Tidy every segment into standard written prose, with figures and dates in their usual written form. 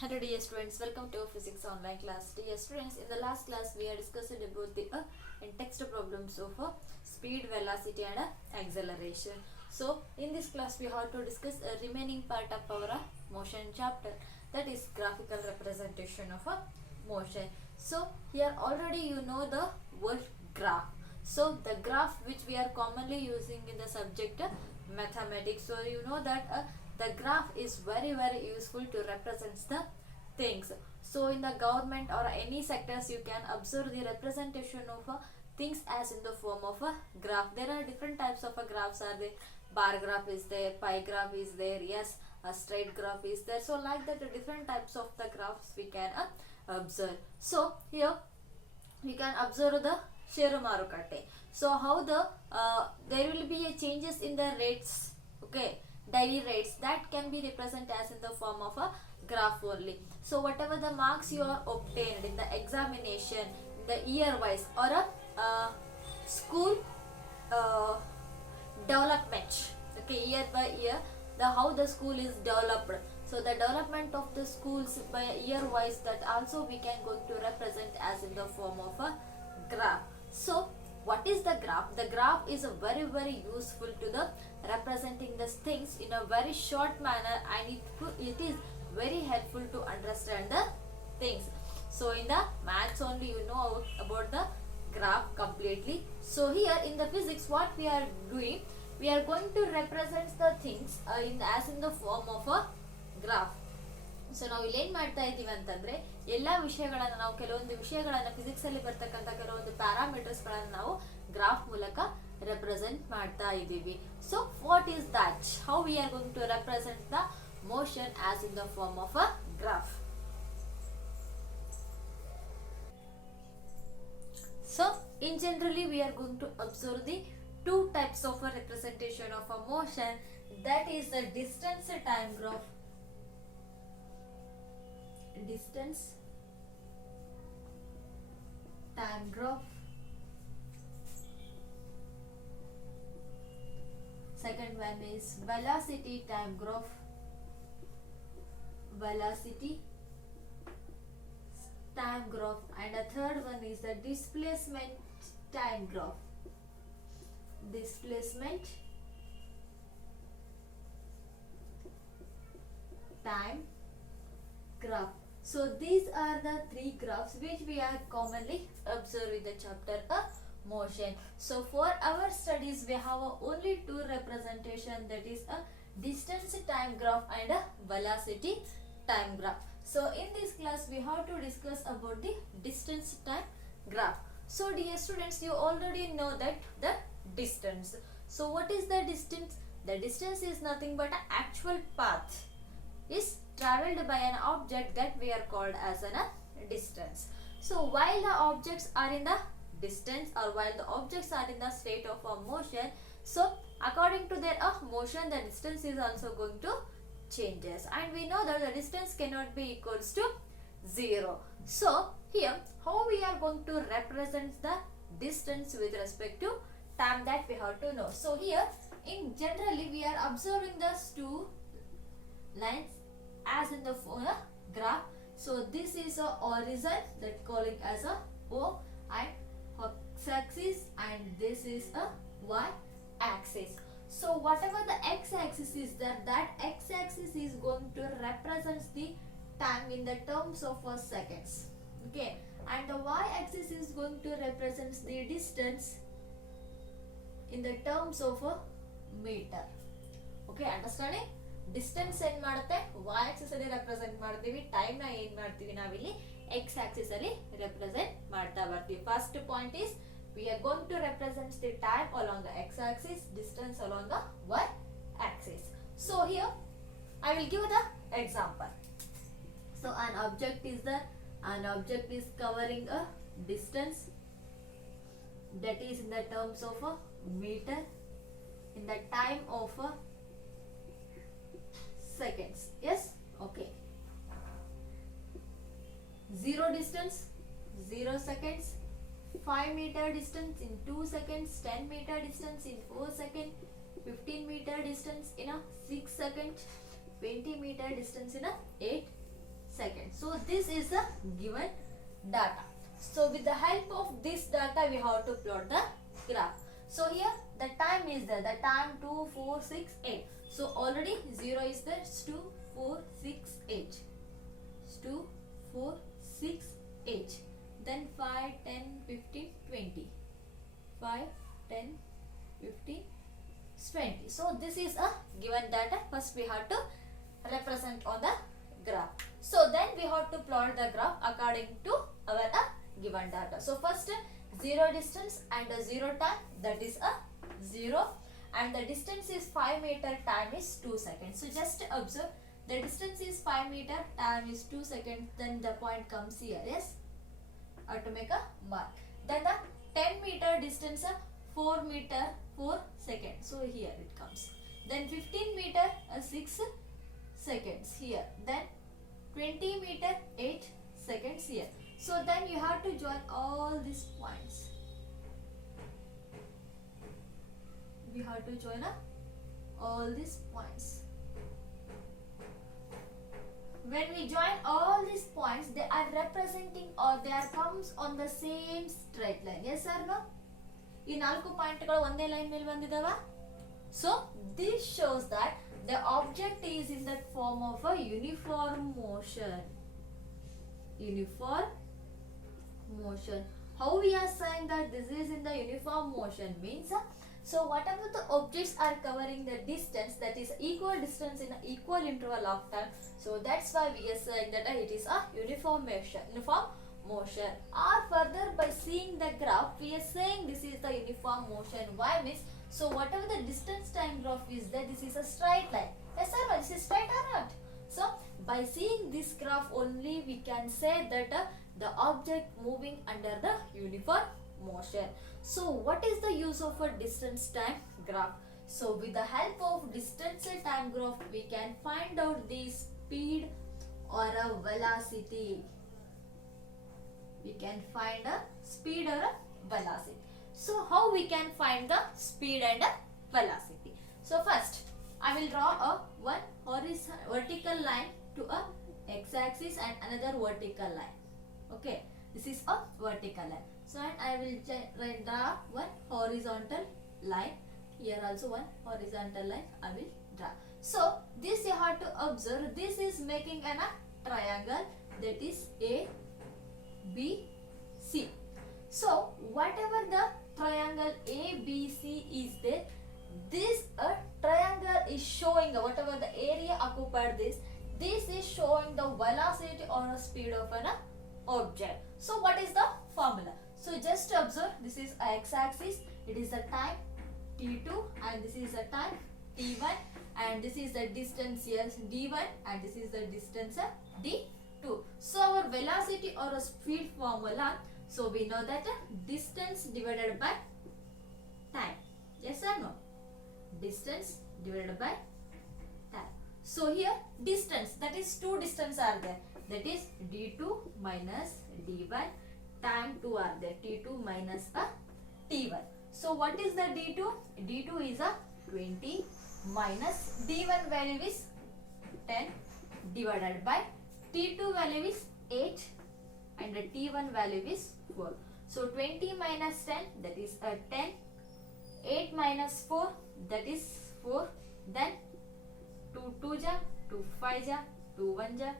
Hello dear students, welcome to physics online class. Dear students, in the last class we are discussing about the in text problems of speed, velocity and acceleration. So in this class we have to discuss a remaining part of our motion chapter, that is graphical representation of motion. So here already you know the word graph. So the graph which we are commonly using in the subject mathematics. So you know that the graph is very useful to represent the things. So in the government or any sectors you can observe the representation of things as in the form of a graph. There are different types of graphs are there. Bar graph is there, pie graph is there, yes, a straight graph is there. So like that different types of the graphs we can observe. So here we can observe the share marukate. So how the there will be a changes in the rates, okay, daily rates, that can be represented as in the form of a graph only. So whatever the marks you are obtained in the examination, in the year wise or a school uh, development, okay, year by year, the how the school is developed. So the development of the schools by year wise, that also we can going to represent as in the form of a graph. So what is the graph? The graph is a very useful to the representing the things in a very short manner, and it is very helpful to understand the things. So in the maths only you know about the graph completely. So here in the physics what we are doing, we are going to represent the things as in the form of a graph. So ನಾವು ಇಲ್ಲಿ ಏನ್ ಮಾಡ್ತಾ ಇದ್ದೀವಿ ಅಂತಂದ್ರೆ ಎಲ್ಲಾ ವಿಷಯಗಳನ್ನ ನಾವು ಕೆಲವೊಂದು ವಿಷಯಗಳನ್ನ ಫಿಸಿಕ್ಸ್ ಅಲ್ಲಿ ಬರ್ತಕ್ಕಂಥ ಕೆಲವೊಂದು ಪ್ಯಾರಾಮೀಟರ್ಸ್ ಗಳನ್ನ ನಾವು ಗ್ರಾಫ್ ಮೂಲಕ ರೆಪ್ರೆಸೆಂಟ್ ಮಾಡ್ತಾ ಇದ್ದೀವಿ. So what is that, how we are going to represent the motion as in the form of a graph. So in generally we are going to observe the two types of a representation of a motion, that is the distance time graph. Distance time graph. Second one is velocity time graph. Velocity time graph, and the third one is the displacement time graph. Displacement time graph. So these are the three graphs which we are commonly observed in the chapter of motion. So for our studies we have only two representation, that is a distance time graph and a velocity time graph. So in this class we have to discuss about the distance time graph. So dear students, you already know that the distance. So what is the distance? The distance is nothing but an actual path is traveled by an object, that we are called as a distance. So while the objects are in the distance, or while the objects are in the state of a motion, so according to their motion the distance is also going to changes, and we know that the distance cannot be equals to 0. So here how we are going to represent the distance with respect to time, that we have to know. So here in generally we are observing those two lines as in the graph. So this is a horizon, that calling as a O, and x-axis, and this is a y-axis. So whatever the x-axis is there, that x-axis is going to represent the time in the terms of seconds, okay, and the y-axis is going to represent the distance in the terms of a meter. Okay, understanding? Distance ಏನ್ ಮಾಡುತ್ತೆ, y Axis ಅಲ್ಲಿ represent ಮಾಡ್ತೀವಿ, time ನ ಏನ್ ಮಾಡ್ತೀವಿ ನಾವಿಲ್ಲಿ x Axis ಅಲ್ಲಿ represent ಮಾಡ್ತಾ ಬರ್ತೀವಿ. First point is we are going to represent the time along the x axis, distance along the y axis. So here I will give the example. So an object is covering a distance, that is in the terms of a meter, in the time of a seconds. Yes, okay. 0 distance 0 seconds, 5 meter distance in 2 seconds, 10 meter distance in 4 seconds, 15 meter distance in a 6 seconds, 20 meter distance in a 8 seconds. So this is the given data. So with the help of this data we have to plot the graph. So here the time is there, the time 2, 4, 6, 8. So already 0 is there, 2, 4, 6, 8. 2, 4, 6, 8. Then 5, 10, 15, 20. 5, 10, 15, 20. So this is a given data. First we have to represent on the graph. So then we have to plot the graph according to our given data. So first 0 distance and a 0 time, that is a 0, and the distance is 5 meter, time is 2 seconds. So just observe, the distance is 5 meter, time is 2 seconds, then the point comes here. Yes, I have to make a mark. Then the 10 meter distance 4 meter 4 seconds, so here it comes. Then 15 meter 6 seconds here. Then 20 meter 8 seconds here. So then you have to join all these points. We have to join all these points. When we join all these points, they are representing or they are comes on the same straight line. Yes or no? ಈ 4 ಪಾಯಿಂಟ್ಗಳು ಒಂದೇ line ಮೇಲೆ ಬಂದಿದಾವ. So this shows that the object is in the form of a uniform motion. Uniform motion. How we are saying that this is in the uniform motion means, so whatever the objects are covering the distance, that is equal distance in an equal interval of time. So that's why we are saying that it is a uniform motion. Or further, by seeing the graph, we are saying this is the uniform motion. Why means, so whatever the distance time graph is there, this is a straight line. Yes sir, this is straight or not? So by seeing this graph only, we can say that the object moving under the uniform motion. So what is the use of a distance time graph? So with the help of distance time graph, we can find out the speed or a velocity. We can find a speed or a velocity. So how we can find the speed and a velocity? So first I will draw a one vertical line to a x-axis and another vertical line. Okay, this is a vertical line. So and I will draw one horizontal line. Here also one horizontal line I will draw. So this you have to observe, this is making a triangle, that is A B C. So whatever the triangle ABC is there, this triangle is showing whatever the area occupied, this is showing the velocity or speed of an object. So what is the formula? So just observe, this is x-axis, it is the time t2 and this is the time t1 and this is the distance here d1 and this is the distance d2. So our velocity or a speed formula, so we know that distance divided by time. Yes or no? Distance divided by time. So here distance, that is two distance are there, that is d2 minus d1, time 2 are there, t2 minus t1. So what is the d2? d2 is a 20 minus d1 value is 10 divided by t2 value is 8 and the t1 value is 4. So 20 minus 10, that is 10. 8 minus 4, that is 4. Then 2 2 ja, 2 5 ja, 2 1 ja,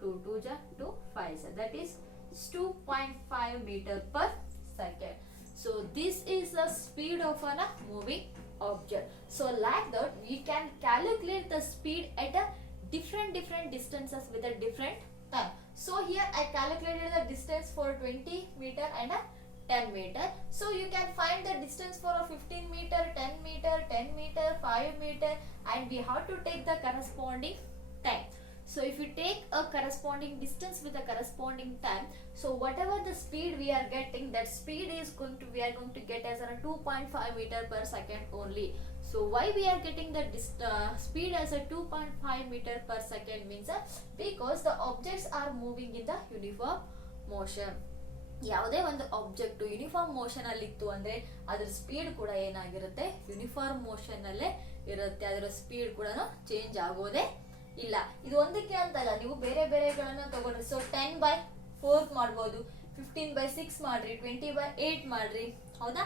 2 2 ja, 2 5 ja, that is 2.5 meter per second. So this is the speed of a moving object. So like that we can calculate the speed at a different distances with a different time. So here I calculated the distance for 20 meter and a 10 meter. So you can find the distance for a 15 meter, 10 meter, 10 meter, 5 meter, and we have to take the corresponding time. So if you take a corresponding distance with a corresponding time, so whatever the speed we are getting, that speed is we are going to get as a 2.5 meter per second only. So why we are getting the speed as a 2.5 meter per second means because the objects are moving in the uniform motion. ಯಾವುದೇ ಒಂದು object uniform motion ಅಲ್ಲಿ ಇತ್ತು ಅಂದ್ರೆ ಅದರ speed ಕೂಡ ಏನಾಗಿರುತ್ತೆ, uniform motion ಅಲ್ಲೇ ಇರುತ್ತೆ, ಅದರ ಸ್ಪೀಡ್ ಕೂಡ ಚೇಂಜ್ ಆಗೋದೇ ಇಲ್ಲ, ಇದು ಒಂದಕ್ಕೆ ಅಂತಲ್ಲ, ನೀವು ಬೇರೆ ಬೇರೆಗಳನ್ನ ತಗೊಳ್ರಿ. ಸೊ 10/4 ಮಾಡ್ಬೋದು, 15/6 ಮಾಡ್ರಿ, 20/8 ಮಾಡ್ರಿ. ಹೌದಾ?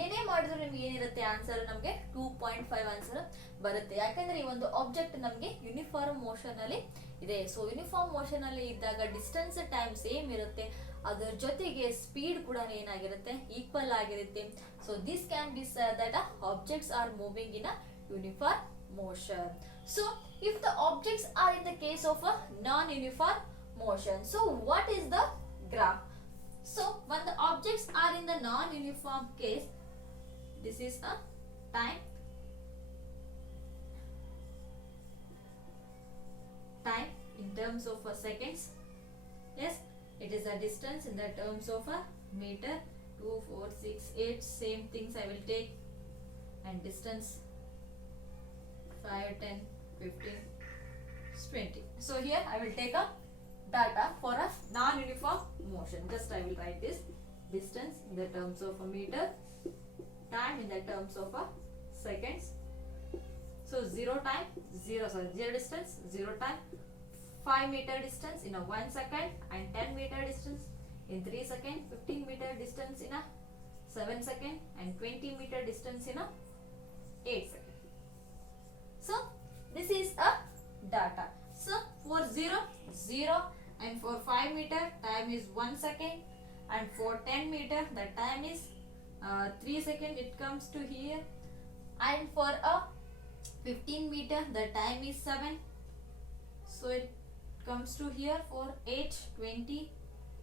ಏನೇ ಮಾಡಿದ್ರು ನಿಮ್ಗೆ ಏನಿರುತ್ತೆ ಆನ್ಸರ್ ನಮಗೆ 2.5 ಆನ್ಸರ್ ಬರುತ್ತೆ. ಯಾಕಂದ್ರೆ ಈ ಒಂದು ಆಬ್ಜೆಕ್ಟ್ ನಮಗೆ ಯೂನಿಫಾರ್ಮ್ ಮೋಷನ್ ಅಲ್ಲಿ ಇದೆ. ಸೊ ಯೂನಿಫಾರ್ಮ್ ಮೋಷನ್ ಅಲ್ಲಿ ಇದ್ದಾಗ ಡಿಸ್ಟೆನ್ಸ್ ಟೈಮ್ ಸೇಮ್ ಇರುತ್ತೆ, ಅದರ ಜೊತೆಗೆ ಸ್ಪೀಡ್ ಕೂಡ ಏನಾಗಿರುತ್ತೆ, ಈಕ್ವಲ್ ಆಗಿರುತ್ತೆ. So this can be said that objects are moving in a uniform motion. So if the objects are in the case of a non-uniform motion, so what is the graph? So when the objects are in the non-uniform case, this is a time in terms of seconds. Yes, it is a distance in the terms of a meter. 2, 4, 6, 8 same things I will take, and distance 5, 10, 15, 20. So here I will take a data for a non-uniform motion. Just I will write this distance in the terms of a meter, time in the terms of a seconds. So 0 distance, 0 time, 5 meter distance in a 1 second, and 10 meter distance in 3 seconds, 15 meter distance in a 7 seconds, and 20 meter distance in a 8 seconds. So this is a data. So for 0, and for 5 meter time is 1 second, and for 10 meter the time is 3 seconds, it comes to here, and for a 15 meter the time is 7, so it comes to here. For 8, 20,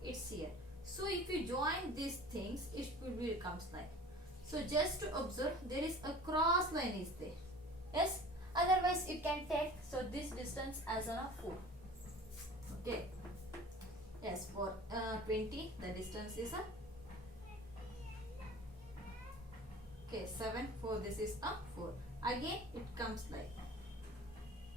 it's here. So if you join these things, it will becomes like. So just to observe, there is a cross line is there. Yes, otherwise you can take so this distance as a 4. Okay, yes, for 20 the distance is a okay 7. For this is a 4. Again it comes like.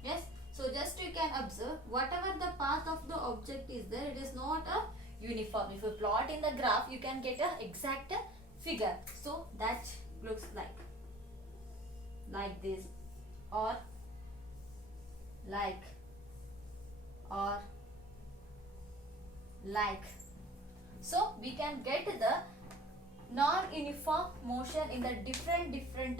Yes, so just you can observe, whatever the path of the object is there, it is not a uniform. If you plot in the graph, you can get a exact figure. So that looks like this, or like so we can get the non-uniform motion in the different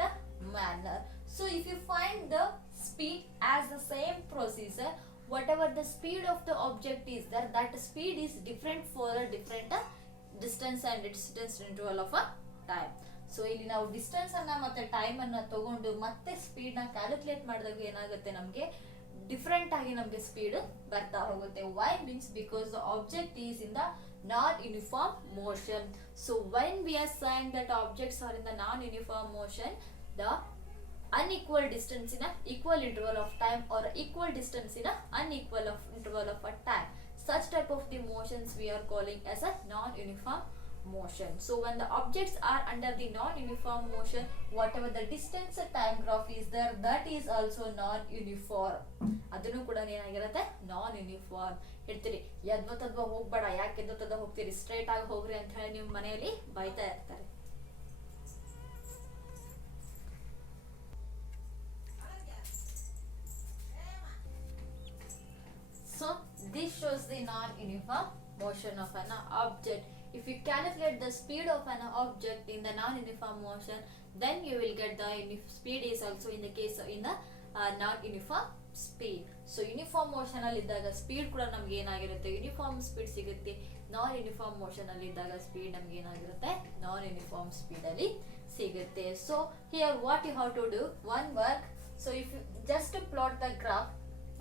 manner. So if you find the speed as the same procedure, whatever the speed of the object is there, that speed is different for a different distance and distance interval of a time. So ಇಲ್ಲಿ ನಾವು distance ಅನ್ನ ಮತ್ತೆ time ಅನ್ನ ತಗೊಂಡು ಮತ್ತೆ speed ನ calculate ಮಾಡಿದಾಗ ಏನಾಗುತ್ತೆ, ನಮಗೆ ಡಿಫರೆಂಟ್ ಆಗಿ ನಮಗೆ ಸ್ಪೀಡ್ ಬರ್ತಾ ಹೋಗುತ್ತೆ. Why means because the object is in the non uniform motion. So when we are sign that objects are in the non uniform motion, the unequal distance in a equal interval of time, or equal distance in a unequal of interval of a time, such type of the motions we are calling as a non-uniform motion. So when the objects are under the non-uniform motion, whatever the distance time graph is there, that is also non-uniform. ಅದನ್ನು ಕೂಡ ಏನಾಗಿರುತ್ತೆ, non-uniform. ಹೇಳ್ತೀರಿ ಯದ್ವತದ್ವ ಹೋಗ್ಬೇಡ, ಯಾಕೆ ಎದ್ವತದ ಹೋಗ್ತೀರಿ, straight ಆಗಿ ಹೋಗ್ರಿ ಅಂತ ಹೇಳಿ ನಿಮ್ಮ ಮನೆಯಲ್ಲಿ ಬೈತಾ ಇರ್ತಾರೆ. So this shows the non-uniform motion of an object. If you calculate the speed of an object in the non-uniform motion, then you will get the speed is also in the case in the non-uniform speed. So uniform motion ಅಲ್ಲಿ ಇದ್ದಾಗ speed ಕೂಡ ನಮಗೆ ಏನಾಗಿರುತ್ತೆ, uniform speed ಸಿಗುತ್ತೆ. ನಾನ್ uniform motion ಅಲ್ಲಿ ಇದ್ದಾಗ speed ನಮ್ಗೆ ಏನಾಗಿರುತ್ತೆ, ನಾನ್ ಯೂನಿಫಾರ್ಮ್ ಸ್ಪೀಡ್ ಅಲ್ಲಿ ಸಿಗುತ್ತೆ. So here what you have to do one work. So if you just plot the graph,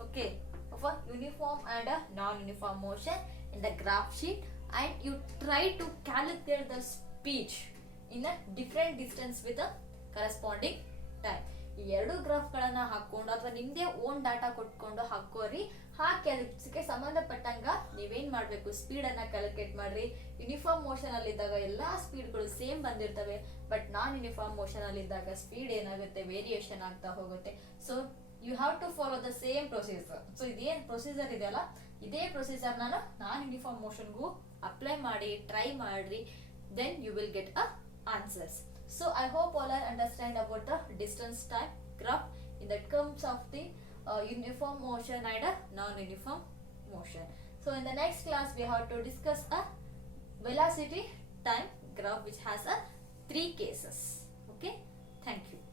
okay, of a uniform and a non-uniform motion in the graph sheet, and you try to calculate the speed in a different distance with a corresponding time. ಈ ಎರಡು ಗ್ರಾಫ್ಗಳನ್ನ ಹಾಕೊಂಡು ಅಥವಾ ನಿಮ್ದೇ own data ಕೊಟ್ಕೊಂಡು ಹಾಕೋರಿ. ಹಾಕಿ ಅದಕ್ಕೆ ಸಂಬಂಧಪಟ್ಟಂಗ ನೀವೇನ್ ಮಾಡ್ಬೇಕು, speed ಅನ್ನ ಕ್ಯಾಲ್ಕುಲೇಟ್ ಮಾಡ್ರಿ. ಯೂನಿಫಾರ್ಮ್ ಮೋಷನ್ ಅಲ್ಲಿ ಇದ್ದಾಗ ಎಲ್ಲಾ ಸ್ಪೀಡ್ಗಳು ಸೇಮ್ ಬಂದಿರ್ತವೆ, ಬಟ್ ನಾನ್ ಯೂನಿಫಾರ್ಮ್ ಮೋಷನ್ ಅಲ್ಲಿ ಇದ್ದಾಗ ಸ್ಪೀಡ್ ಏನಾಗುತ್ತೆ, ವೇರಿಯೇಷನ್ ಆಗ್ತಾ ಹೋಗುತ್ತೆ. So you have to follow the same procedure. So ಇದೇನ್ ಪ್ರೊಸೀಜರ್ ಇದೆಯಲ್ಲ, ಇದೇ ಪ್ರೊಸೀಜರ್ ನಾನು ನಾನ್ ಯೂನಿಫಾರ್ಮ್ ಮೋಷನ್ಗೂ ಅಪ್ಲೈ ಮಾಡಿ ಟ್ರೈ ಮಾಡ್ರಿ, then you will get a answers. So I hope all are understand about the distance time graph in the terms of the uniform motion and a non-uniform motion. So in the next class we have to discuss a velocity time graph which has a 3 cases. Okay, thank you.